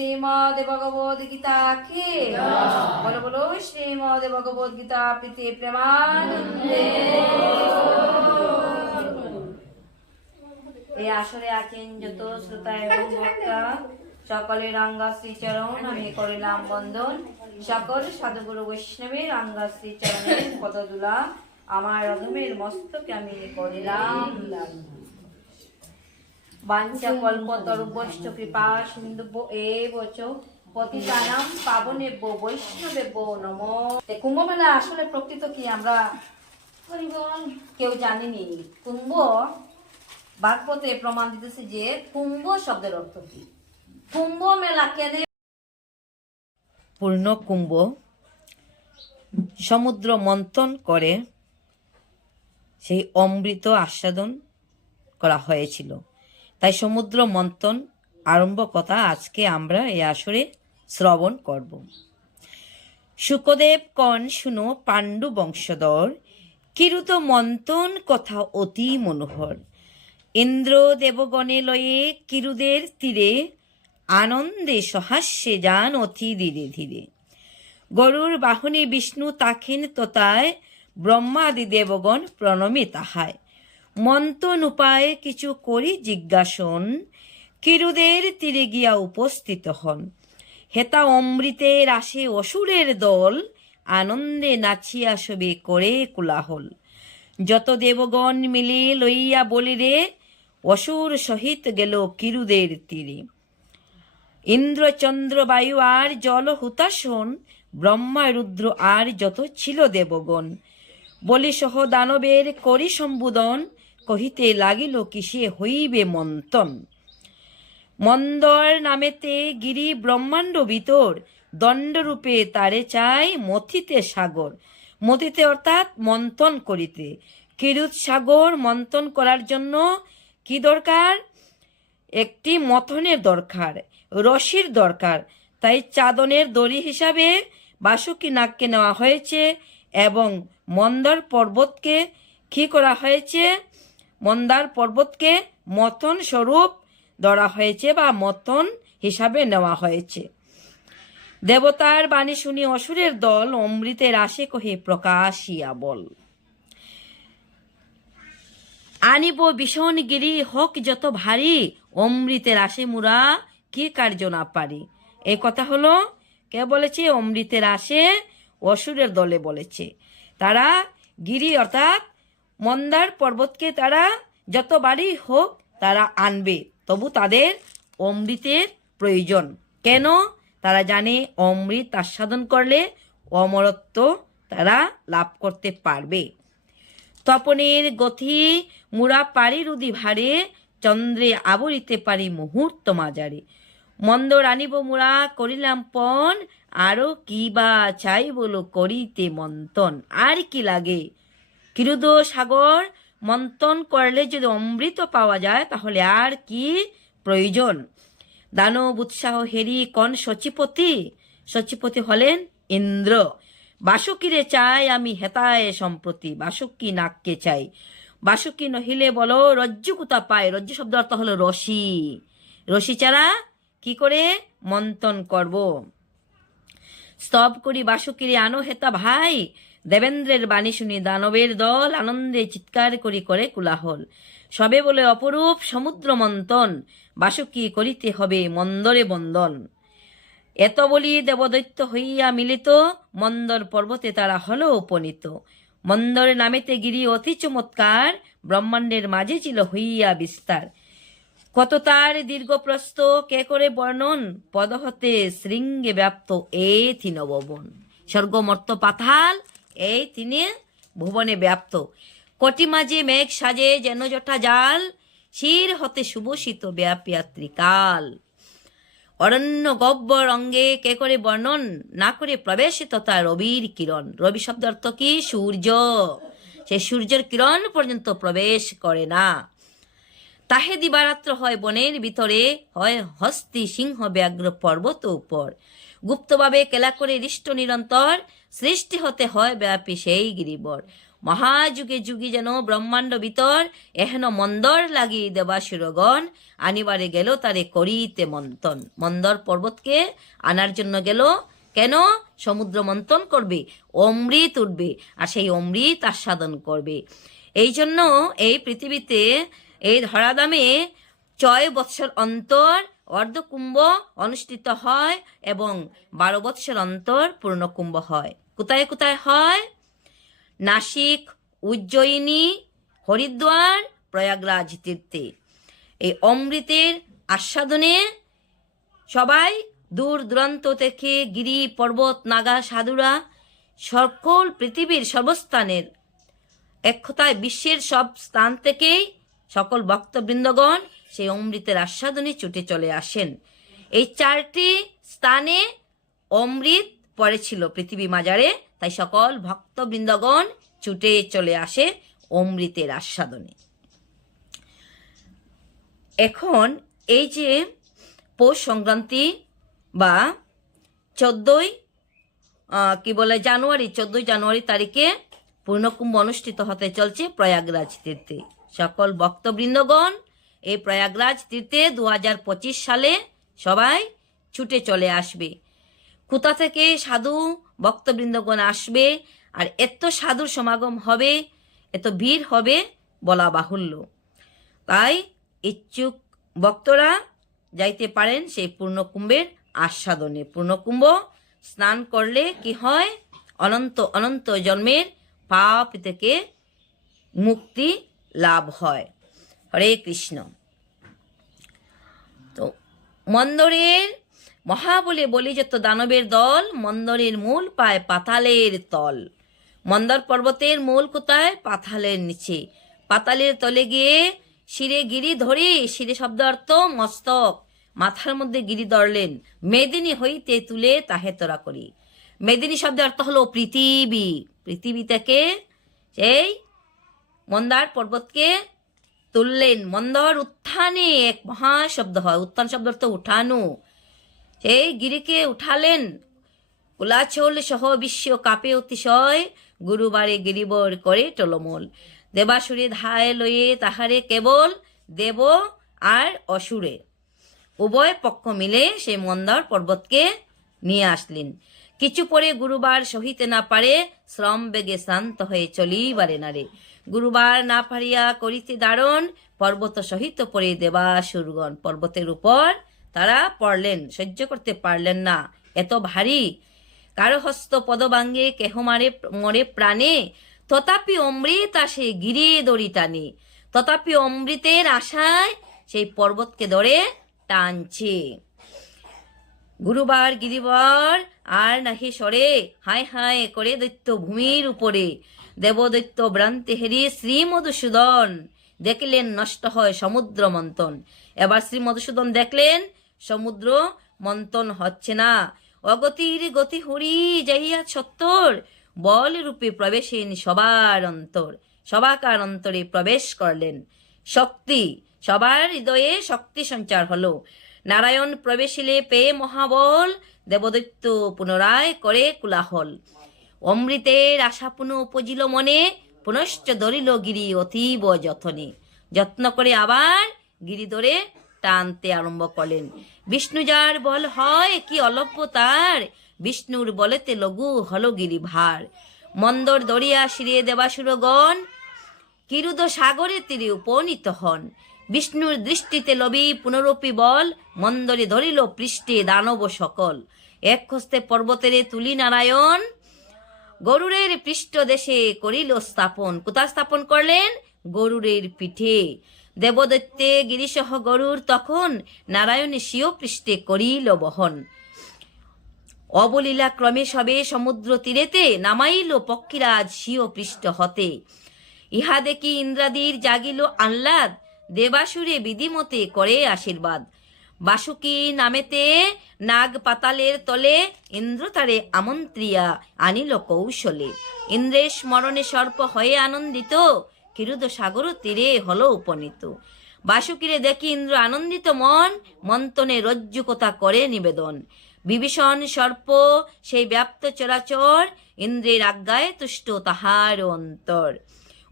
শ্রীমদ ভগবদ গীতা কে বলো বলো শ্রীমদ ভগবদ গীতা প্রীতি প্রেমানন্দে এই আসরে আছেন যত শ্রোতা এবং ভক্তা সকলে রাঙ্গা শ্রীচরণ আমি করিলাম বন্দন। সকল সাধুগুরু বৈষ্ণবের রাঙ্গা শ্রীচরণের পদদুলা আমার অধমের মস্তকে আমি করিলাম। বাঞ্ছা কল্পতরুবষ্ট কৃপা সিন্ধু এব চ পতিতানাম পাবনেব্য বৈষ্ণবেব্য নম। কুম্ভ মেলা আসলে প্রকৃত কি আমরা কেউ জানিনি? কুম্ভ বাগপতে প্রমাণ দিতেছে যে কুম্ভ শব্দের অর্থ কি? কুম্ভ মেলা কেন? পূর্ণ কুম্ভ সমুদ্র মন্থন করে সেই অমৃত আস্বাদন করা হয়েছিল। তাই সমুদ্র মন্থন আরম্ভ কথা আজকে আমরা এই আসরে শ্রবণ করব। সুকদেব কণ শুনো পাণ্ডু বংশধর, কিরুত মন্থন কথা অতি মনোহর। ইন্দ্র দেবগণে লয়ে কিরুদের তীরে, আনন্দে সহাস্যে যান অতি ধীরে ধীরে। গরুর বাহনে বিষ্ণু তাখেন তোতায়, ব্রহ্মাদি দেবগণ প্রণমে তাহায়। মন্তন উপায়ে কিছু করি জিজ্ঞাসন, কিরুদের তীরে গিয়া উপস্থিত হন। হেতা অমৃতের আসে অসুরের দল, আনন্দে নাচিয়া সবে করে কোলাহল। যত দেবগণ মিলে লইয়া বলিরে অসুর সহিত গেল কিরুদের তীরে। ইন্দ্র চন্দ্র বায়ু আর জল হুতাসন ব্রহ্মা রুদ্র আর যত ছিল দেবগণ। বলি সহ দানবের করি সম্বোধন কহিতে লাগিল, কিসে হইবে মন্তন মন্দর নামেতে গিরি ব্রহ্মাণ্ড ভিতর, দণ্ডরূপে তারে চাই মথিতে সাগর। মথিতে অর্থাৎ মন্থন করিতে। কিরুত সাগর মন্থন করার জন্য কি দরকার? একটি মথনের দরকার, রশির দরকার। তাই চাদনের দড়ি হিসাবে বাসুকি নাককে নেওয়া হয়েছে এবং মন্দর পর্বতকে কি করা হয়েছে? মন্দার পর্বতকে মথন স্বরূপ ধরা হয়েছে বা মথন হিসাবে নেওয়া হয়েছে। দেবতার বাণী শুনি অসুরের দল, অমৃতের আশে কহে প্রকাশিয়া বল। আনিব ভীষণ গিরি, হোক যত ভারী, অমৃতের আসে মুরা কি কার্য না পারি। এই কথা হলো, কে বলেছে? অমৃতের আসে অসুরের দলে বলেছে। তারা গিরি অর্থাৎ মন্দার পর্বতকে তারা যতবারই হোক তারা আনবে। তবু তাদের অমৃতের প্রয়োজন। কেন? তারা জানে অমৃত আস্বাদন করলে অমরত্ব তারা লাভ করতে পারবে। তপনের গথি মুরা পারি রুদি ভারে চন্দ্রে আবরিতে পারি মুহূর্ত মাজারে মন্দ রানিব মুরা করিলাম পণ, আরও কি বা চাই বলো করিতে মন্তন আর কি লাগে? কিরুদ সাগর মন্থন করলে যদি অমৃত পাওয়া যায়, তাহলে আর কি প্রয়োজন? দানব উৎসাহ হেরি কন সচিপতি? সচিপতি হলেন ইন্দ্র। বাসুকিরে চাই আমি হেতায় সম্প্রতি, বাসুকি নাককে চাই। বাসুকি নহিলে বলো, রজ্জু কুতা পায়? রজ্জু শব্দ অর্থ হলো রশি। রশি চারা কি করে মন্থন করব? স্তব করি বাসুকিরে, আনো হেতা ভাই। দেবেন্দ্রের বাণী শুনি দানবের দল আনন্দে চিৎকার করি করে কুলাহল। সবে বলে অপরূপ সমুদ্র মন্থন, বাসুকি করিতে হবে মন্দরে বন্দন। এত বলি দেবদৈত্য হইয়া মিলিত, মন্দর পর্বতে তারা হল উপনীত। মন্দরে নামেতে গিরি অতি চমৎকার, ব্রহ্মাণ্ডের মাঝে ছিল হইয়া বিস্তার। কত তার দীর্ঘপ্রস্ত কে করে বর্ণন? পদ হতে শৃঙ্গে ব্যাপ্ত এ থিন ভবন স্বর্গমর্ত পাতাল এই তিনি ভুবনে ব্যাপ্ত। কটি মাঝে মেঘ সাজে যেন জটা জাল, শির হতে শুভসিত ব্যাপিয়া ত্রিকাল অরণ্য গব্বর অঙ্গে কে করে বর্ণন, না করে প্রবেশ তথা রবির কিরণ। রবি শব্দ অর্থ কি? সূর্য। সে সূর্যের কিরণ পর্যন্ত প্রবেশ করে না। তাহে দিবারাত্র হয় বনের ভিতরে, হয় হস্তি সিংহ ব্যাঘ্র পর্বত উপর। গুপ্তভাবে কেলা করে হৃষ্ট নিরন্তর সৃষ্টি হতে হয় ব্যাপী সেই গিরিবর। মহাযুগে যুগে যেন ব্রহ্মাণ্ড ভিতর এহেন মন্দর লাগি দেবাসুরগণ আনিবারে গেল তারে করিতে মন্থন। মন্দর পর্বতকে আনার জন্য গেল কেন? সমুদ্র মন্থন করবে, অমৃত উঠবে, আর সেই অমৃত আস্বাদন করবে। এই জন্য এই পৃথিবীতে এই ধরাদামে ছয় বৎসর অন্তর অর্ধকুম্ভ অনুষ্ঠিত হয় এবং বারো বৎসর অন্তর পূর্ণকুম্ভ হয়। কোথায় কোথায় হয়? নাসিক, উজ্জয়িনী, হরিদ্বার, প্রয়াগরাজ তীর্থে। এই অমৃতের আস্বাদনে সবাই দূর দূরান্ত থেকে গিরি, পর্বত, নাগা, সাধুরা সকল পৃথিবীর সর্বস্থানের এক কথায় বিশ্বের সব স্থান থেকেই সকল ভক্তবৃন্দগণ সেই অমৃতের আস্বাদনে ছুটে চলে আসেন। এই চারটি স্থানে অমৃত পড়েছিল পৃথিবী মাজারে, তাই সকল ভক্তবৃন্দগণ ছুটে চলে আসে অমৃতের আস্বাদনে। এখন এই যে পৌষ সংক্রান্তি বা চোদ্দই কি বলে, জানুয়ারি, চোদ্দই জানুয়ারি তারিখে পূর্ণকুম্ভ অনুষ্ঠিত হতে চলছে প্রয়াগরাজ তীর্থে। সকল ভক্তবৃন্দগণ, এই প্রয়াগরাজ তীর্থে দু হাজার পঁচিশ সালে সবাই ছুটে চলে আসবে। কোথা থেকে সাধু ভক্তবৃন্দগণ আসবে, আর এত সাধুর সমাগম হবে, এত ভিড় হবে বলা বাহুল্য। তাই ইচ্ছুক ভক্তরা যাইতে পারেন সেই পূর্ণকুম্ভের আস্বাদনে। পূর্ণকুম্ভ স্নান করলে কি হয়? অনন্ত অনন্ত জন্মের পাপ থেকে মুক্তি লাভ হয়। হরে কৃষ্ণ। তো মন্দরের, মহাবলী বলি যত দানবের দল মন্দরের মূল পায় পাতালের তল। মন্দর পর্বতের মূল কোথায়? পাতালের নিচে। পাতালের তলে গিয়ে শিরে গিরি ধরে, শিরে শব্দ অর্থ মস্তক। মাথার মধ্যে গিরি ধরলেন। মেদিনী হইতে তুলে তাহে তোরা করি। মেদিনী শব্দের অর্থ হলো পৃথিবী। পৃথিবী থেকে সেই মন্দার পর্বতকে তুললেন। মন্দর উত্থানে এক মহা শব্দ হয়। উত্থান শব্দ অর্থ উঠানো। সেই গিরিকে উঠালেন। কুলাচল সহ বিশ্ব কাপে অতিশয়। গুরুবারে গিরিবর করে টলমল। দেবাসুরে ধায় লয়ে তাহারে কেবল দেব আর অসুরে। উভয় পক্ষ মিলে সেই মন্দার পর্বতকে নিয়ে আসলেন। কিছু পরে গুরুবার সহিতে না পারে, শ্রম বেগে শ্রান্ত হয়ে চলিবারে নারে। গুরুবার না পারিয়া করিতে দারণ, পর্বত সহিত পরে দেবা সুরগণ। পর্বতের উপর তারা পড়লেন, সহ্য করতে পারলেন না। এত ভারী। কারও হস্ত পদবাঙ্গে কেহ মারে, মরে প্রাণে? তথাপি অমৃত আসে গিরে দড়ি টানে। তথাপি অমৃতের আশায় সেই পর্বতকে ধরে টানছে। গুরুবার গিরিবার আর নাহি সরে, হায় হায় করে দৈত্য ভূমির উপরে। দেবদৈত্য ভ্রান্তি হেরি শ্রী মধুসূদন দেখলেন নষ্ট হয় সমুদ্র মন্থন। এবার শ্রী মধুসূদন দেখলেন, সমুদ্র মন্থন হচ্ছে না। অগতির গতি হরি যাইয়া সত্তর বল রূপে প্রবেশেন সবার অন্তর। সবাকার অন্তরে প্রবেশ করলেন। শক্তি, সবার হৃদয়ে শক্তি সঞ্চার হলো। নারায়ণ প্রবেশিলে পেয়ে মহাবল দেবদৈত্য পুনরায় করে কুলাহল। অমৃতের আশা পুনঃ উপজিল মনে, পুনশ্চ ধরিল গিরি অতীব যত্নে যত্ন করে আবার গিরি ধরে টানতে আরম্ভ করলেন। বিষ্ণু যার বল হয় কি অলভ্য তার, বিষ্ণুর বলেতে লঘু হল গিরি ভার। মন্দর দরিয়া শিরিয়ে দেবাসুরগণ, কিরুদ সাগরে তীরে উপনীত হন। বিষ্ণুর দৃষ্টিতে লবি পুনরূপী বল, মন্দরে ধরিল পৃষ্ঠে দানব সকল। এক হস্তে পর্বতেরে তুলি নারায়ণ গরুরের পৃষ্ঠ দেশে করিল স্থাপন। কোথা স্থাপন করলেন? গরুরের পিঠে। দেবদত্তে গিরিসহ গরুর তখন নারায়ণ স্বীয় পৃষ্ঠে করিল বহন। অবলীলা ক্রমে সবে সমুদ্র তীরেতে নামাইল পক্ষীরাজ স্বীয় পৃষ্ঠ হতে। ইহা দেখি ইন্দ্রাদির জাগিল আহ্লাদ, দেবাসুরে বিধিমতে করে আশীর্বাদ। বাসুকি নামেতে নাগ পাতালের তলে ইন্দ্র তারে আমন্ত্রিয়া আনিল কৌশলে। ইন্দ্রের স্মরণে সর্প হয়ে আনন্দিত কিরুদ সাগর তীরে হল উপনীত। বাসুকিরে দেখি ইন্দ্র আনন্দিত মন মন্তনে রজ্জুকতা করে নিবেদন। বিভীষণ সর্প, সেই ব্যাপ্ত চরাচর, ইন্দ্রের আজ্ঞায় তুষ্ট তাহার অন্তর।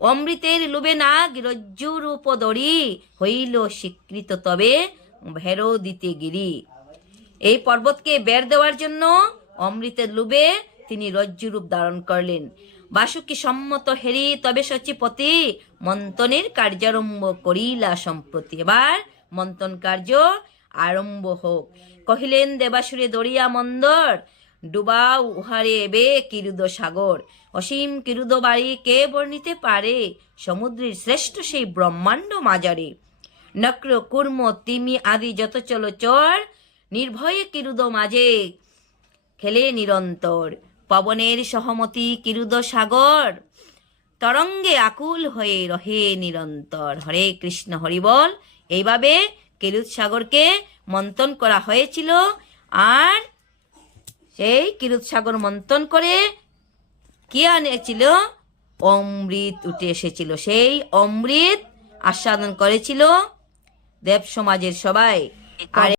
অমৃতের লোভে নাগ রজ্জু রূপ দড়ি হইল স্বীকৃত তবে ভেরো দিতে গিরি। এই পর্বতকে বের দেওয়ার জন্য অমৃতের লোভে তিনি রজ্জুরূপ ধারণ করলেন। বাসুকি সম্মত হেরি, তবে সচিপতি মন্থনের কার্যারম্ভ করিলা সম্প্রতি। এবার মন্থন কার্য আরম্ভ হোক। কহিলেন, দেবাসুরে দরিয়া মন্দর, ডুবাও উহারে এবে কিরুদ সাগর। অসীম কিরুদ বাড়ি কে বর্ণিতে পারে? সমুদ্রের শ্রেষ্ঠ সেই ব্রহ্মাণ্ড মাজারে। নক্র কুর্ম তিমি আদি যত চলচর নির্ভয়ে কিরুদ মাঝে খেলে নিরন্তর। পবনের সহমতি কিরুদ সাগর, তরঙ্গে আকুল হয়ে রহে নিরন্তর। হরে কৃষ্ণ হরিবল এইভাবে কিরুদ সাগরকে মন্থন করা হয়েছিল। আর সেই কিরুদ সাগর মন্থন করে কি আনেছিল? অমৃত উঠে এসেছিল। সেই অমৃত আস্বাদন করেছিল। দেব সমাজের সবাই। আর